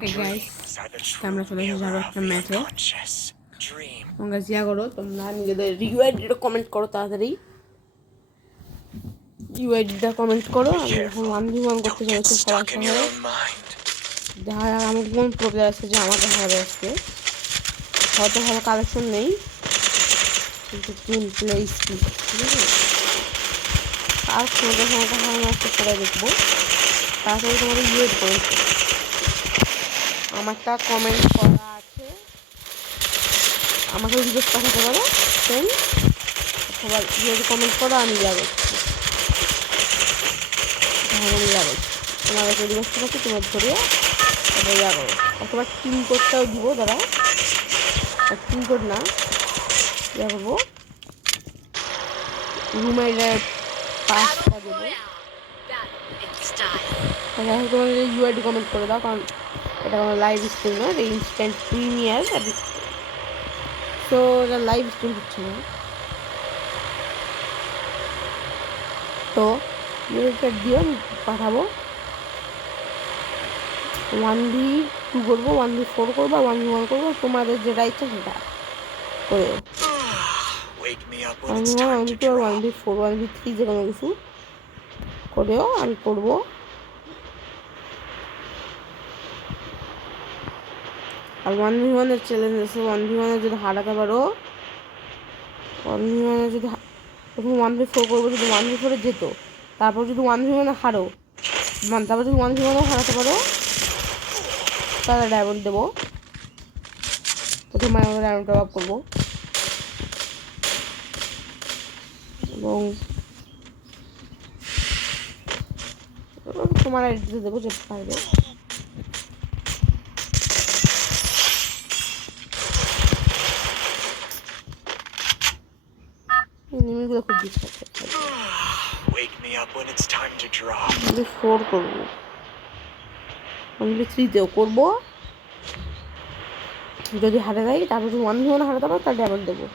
Guys আমরা চলে এসেছি আরো একটা ম্যাচে। তোমরা জিয়া করো, তোমরা নিজেদের ইউআইডিটা কমেন্ট করো তাড়াতাড়ি। ইউআইডিটা কমেন্ট করো। আমি এখন 1v1 করতে চলেছি সবার সঙ্গে। দেখা যাক আমার কোন প্রবলেম আছে যে আমাকে হারাবে আজকে। হয়তো ভালো কালেকশন নেই, কিন্তু গেম প্লে স্কিল ঠিক আছে। আর তোমাদের সঙ্গে হারানো আসতে সবাই দেখবো। তাড়াতাড়ি তোমাদের ইউআইডি কমেন্ট করো। আমারটা কমেন্ট করা আছে, আমাকে রিকোয়েস্ট পাঠাতে পারো সেম। সবাই যদি কমেন্ট করো আমি যাবো, আমি যাবো। তোমাদের রিকোয়েস্ট পাঠাচ্ছি, তোমার ধরে তারপরে যাবো। অথবা টিম কোডটাও দিব, দাঁড়া টিম কোড না ইয়া করবো, রুমের পাসটা দেবো। তোমাদের ইউআইডি কমেন্ট করে দাও, কারণ এটা কোনো লাইভ স্ট্রিম না, এটা ইনস্ট্যান্ট প্রিমিয়ার। তো এটা লাইভ স্ট্রিম হচ্ছে না, তো ইউআইডিটা দিয়ে আমি পাঠাবো। 1v2 করবো, 1v4 করবো, 1v1 করবো, তোমাদের যেটা ইচ্ছা সেটা করে 1v1, 1v2 আর 1v4, 1v3 যে কোনো কিছু করেও আমি করবো। আর 1v1-এর চ্যালেঞ্জ আছে। 1v1-এ যদি হারাতে পারো, 1v1-এ যদি প্রথম 1v4 করবো, যদি 1v4-এ যেত, তারপর যদি 1v1-এ হারো, তারপর যদি 1v1-এও হারাতে পারো, তাহলে ডায়মন্ড দেবো। প্রথমে আমরা ডায়মন্ড টপ আপ করবো এবং তোমার আইডিতে দেবো যে পারবে। এনিমিগুলো খুব ডিস্টার্ব করছে। 4 করবো, 1v3-তেও করবো। যদি হারে যাই, তারপর যদি 1v1 হারাতে পারো, তাহলে ডাবল দেবো।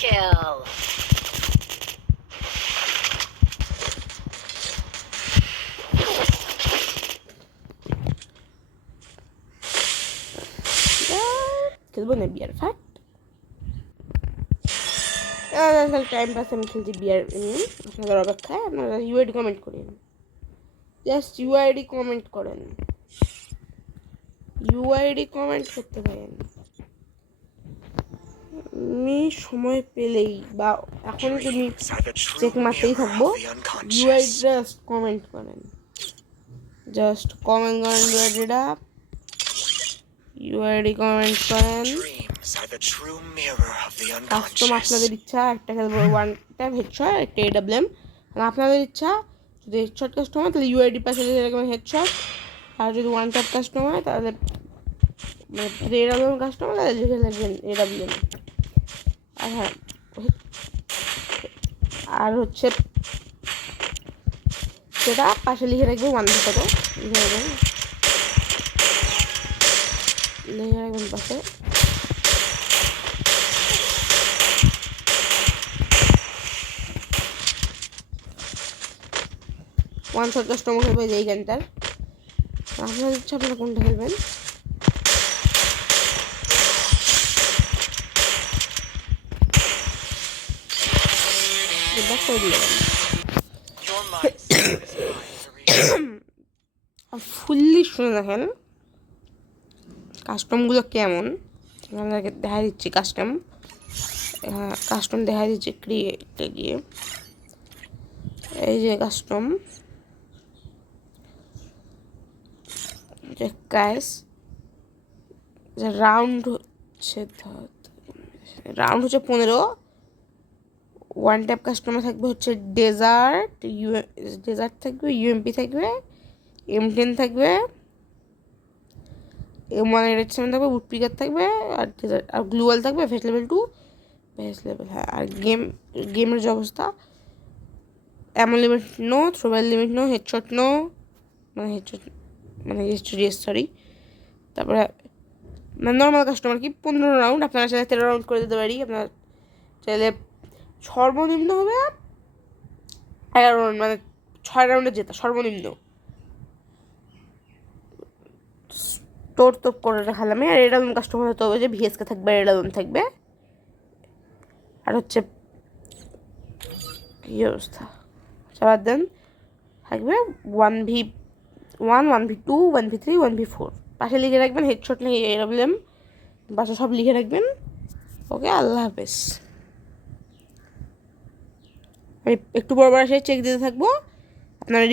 Kill. খেলবো না বিয়ার ফ্যাক্ট, টাইম পাস আমি খেলছি বিয়ার এমনি। আপনাদের অপেক্ষায় আপনারা ইউআইডি কমেন্ট করেন, জাস্ট ইউআইডি কমেন্ট করেন, ইউআইডি কমেন্ট করতে পারেন। আমি সময় পেলেই বা এখন তুমি চেক মারতেই থাকবো, ইউআইডি জাস্ট কমেন্ট করেন, জাস্ট কমেন্ট করেন ইউআইডিটা, ইউআইডি কমেন্ট করেন। কাস্টম আপনাদের ইচ্ছা, একটা খেলবো 1 ট্যাপ হেডশট, একটা এডব্লিউএম, আপনাদের ইচ্ছা। যদি হেডশট কাস্টম হয় তাহলে ইউআইডি পাশে এরকম হেডশট, আর যদি 1 ট্যাপ কাস্টম হয় তাহলে মানে এডব্লিউএম কাস্টম হয় তাহলে লিখে লাগবেন এডব্লিউএম। আর হ্যাঁ, আর হচ্ছে সেটা পাশে লিখে রাখবে 1 কত লিখে রাখবেন, লিখে রাখবেন পাশে। ওয়ান শট কাস্টমার খেলবে এই গানটার, আপনার ইচ্ছা আপনারা কোনটা খেলবেন। ফুললি শুনে দেখেন কাস্টমগুলো কেমন, আপনাদেরকে দেখা দিচ্ছি। কাস্টম দেখা দিচ্ছি ক্রিয়েটে গিয়ে। এই যে কাস্টম, যে গাইস রাউন্ড হচ্ছে 15। 1 ট্যাপ কাস্টমার থাকবে হচ্ছে ডেজার্ট থাকবে, ইউএমপি থাকবে, M10 থাকবে, M1 এর 7 থাকবে, বুট পিকার থাকবে, আর গ্লুয়াল থাকবে, ফেস লেভেল 2, ফেস লেভেল, হ্যাঁ। আর গেমের যে অবস্থা, এমন limit no, throw ball limit no, headshot no, headshot sorry. তারপরে নর্মাল কাস্টমার কি 15 রাউন্ড, আপনারা চাইলে 13 রাউন্ড করে দিতে পারি। আপনার চাইলে সর্বনিম্ন হবে 11 রাউন্ড, 6 রাউন্ডে জেতা সর্বনিম্ন। তোর করে রাখালাম। আর রেডালন কাস্টমার হতে হবে যে ভিএসকে থাকবে, রেডালন থাকবে। আর হচ্ছে কী অবস্থা, সবার দেন থাকবে 1v1, 1v2, 1v3, 1v4। পাশে লিখে রাখবেন হেডশট নেই এরকম, পাশে সব লিখে রাখবেন। ওকে, আল্লাহ হাফেজ। আমি একটু বড় এসে চেক দিতে থাকবো আপনারা।